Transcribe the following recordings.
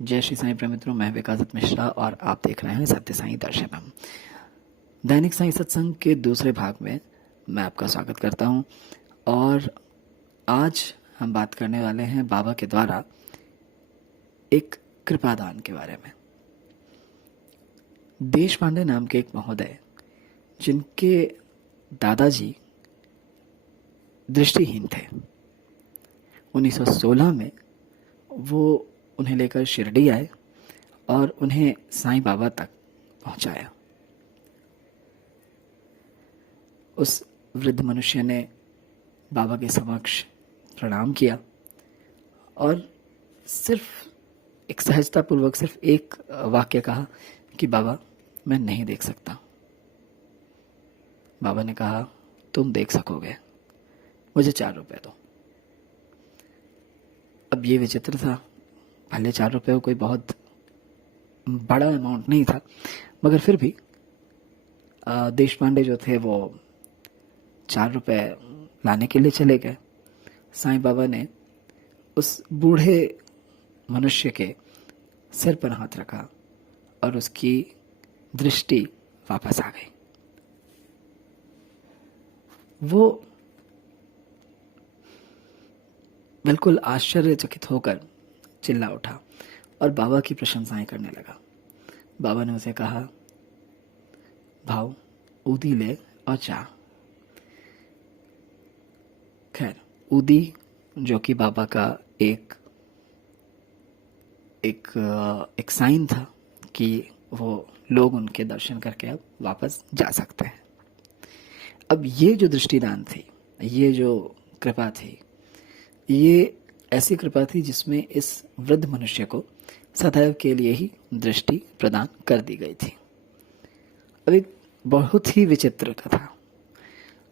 जय श्री साईं प्रिय मित्रों, मैं विकासत मिश्रा और आप देख रहे हैं सत्य साईं दर्शनम। दैनिक साईं सत्संग के दूसरे भाग में मैं आपका स्वागत करता हूं और आज हम बात करने वाले हैं बाबा के द्वारा एक कृपादान के बारे में। देश पांडे नाम के एक महोदय, जिनके दादाजी दृष्टिहीन थे, 1916 में वो उन्हें लेकर शिरडी आए और उन्हें साईं बाबा तक पहुंचाया। उस वृद्ध मनुष्य ने बाबा के समक्ष प्रणाम किया और सिर्फ एक सहजतापूर्वक सिर्फ एक वाक्य कहा कि बाबा, मैं नहीं देख सकता। बाबा ने कहा, तुम देख सकोगे, मुझे 4 रुपए दो। अब ये विचित्र था, पहले 4 रुपये कोई बहुत बड़ा अमाउंट नहीं था, मगर फिर भी देश पांडे जो थे वो 4 रुपये लाने के लिए चले गए। साईं बाबा ने उस बूढ़े मनुष्य के सिर पर हाथ रखा और उसकी दृष्टि वापस आ गई। वो बिल्कुल आश्चर्यचकित होकर चिल्ला उठा और बाबा की प्रशंसाएं करने लगा। बाबा ने उसे कहा, भाव ऊदी ले और जा। खैर, ऊदी जो कि बाबा का एक साइन था कि वो लोग उनके दर्शन करके अब वापस जा सकते हैं। अब ये जो दृष्टिदान थी, ये जो कृपा थी, ये ऐसी कृपा थी जिसमें इस वृद्ध मनुष्य को सदैव के लिए ही दृष्टि प्रदान कर दी गई थी। अब एक बहुत ही विचित्र कथा,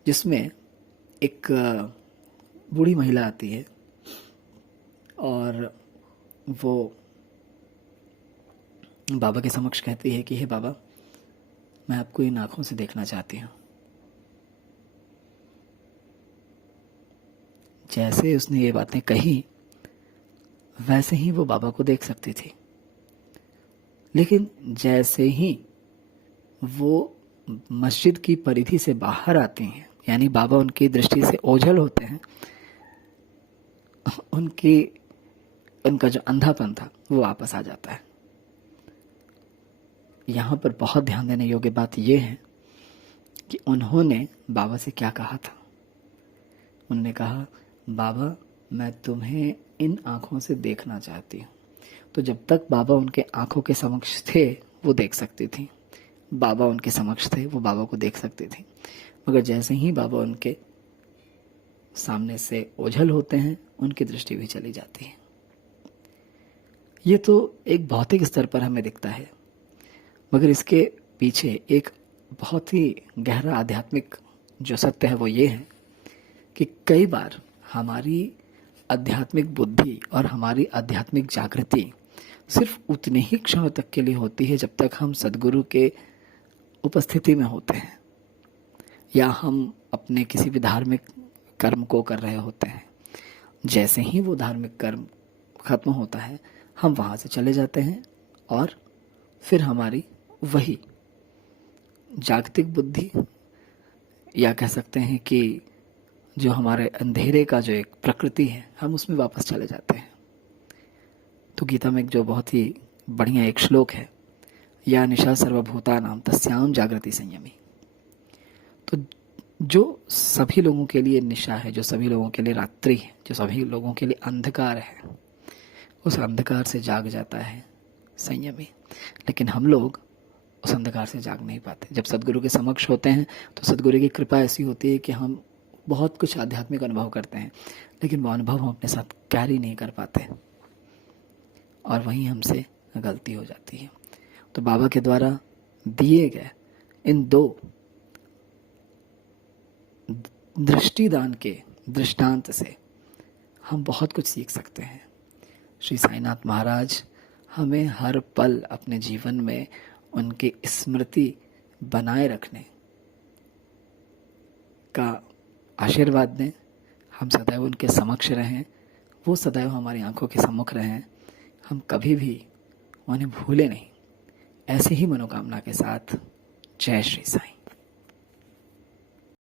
जिसमें एक बूढ़ी महिला आती है और वो बाबा के समक्ष कहती है कि हे बाबा, मैं आपको इन आंखों से देखना चाहती हूँ। जैसे उसने ये बातें कही, वैसे ही वो बाबा को देख सकती थी, लेकिन जैसे ही वो मस्जिद की परिधि से बाहर आती हैं, यानी बाबा उनकी दृष्टि से ओझल होते हैं, उनका जो अंधापन था वो वापस आ जाता है। यहाँ पर बहुत ध्यान देने योग्य बात यह है कि उन्होंने बाबा से क्या कहा था। उन्होंने कहा, बाबा, मैं तुम्हें इन आंखों से देखना चाहती हूँ। तो जब तक बाबा उनके आंखों के समक्ष थे वो देख सकती थी, बाबा उनके समक्ष थे वो बाबा को देख सकती थी, मगर जैसे ही बाबा उनके सामने से ओझल होते हैं, उनकी दृष्टि भी चली जाती है। ये तो एक भौतिक स्तर पर हमें दिखता है, मगर इसके पीछे एक बहुत ही गहरा आध्यात्मिक जो सत्य है वो ये है कि कई बार हमारी आध्यात्मिक बुद्धि और हमारी आध्यात्मिक जागृति सिर्फ उतने ही क्षणों तक के लिए होती है जब तक हम सद्गुरु के उपस्थिति में होते हैं या हम अपने किसी भी धार्मिक कर्म को कर रहे होते हैं। जैसे ही वो धार्मिक कर्म खत्म होता है, हम वहाँ से चले जाते हैं और फिर हमारी वही जागतिक बुद्धि, या कह सकते हैं कि जो हमारे अंधेरे का जो एक प्रकृति है, हम उसमें वापस चले जाते हैं। तो गीता में एक जो बहुत ही बढ़िया एक श्लोक है, या निशा सर्वभूतानां तस्याम जागृति संयमी। तो जो सभी लोगों के लिए निशा है, जो सभी लोगों के लिए रात्रि है, जो सभी लोगों के लिए अंधकार है, उस अंधकार से जाग जाता है संयमी। लेकिन हम लोग उस अंधकार से जाग नहीं पाते। जब सद्गुरु के समक्ष होते हैं तो सद्गुरु की कृपा ऐसी होती है कि हम बहुत कुछ आध्यात्मिक अनुभव करते हैं, लेकिन वो अनुभव हम अपने साथ कैरी नहीं कर पाते और वहीं हमसे गलती हो जाती है। तो बाबा के द्वारा दिए गए इन 2 दृष्टिदान के दृष्टांत से हम बहुत कुछ सीख सकते हैं। श्री साईनाथ महाराज हमें हर पल अपने जीवन में उनकी स्मृति बनाए रखने का आशीर्वाद दें। हम सदैव उनके समक्ष रहें, वो सदैव हमारी आंखों के सम्मुख रहें। हम कभी भी उन्हें भूले नहीं। ऐसे ही मनोकामना के साथ जय श्री साईं।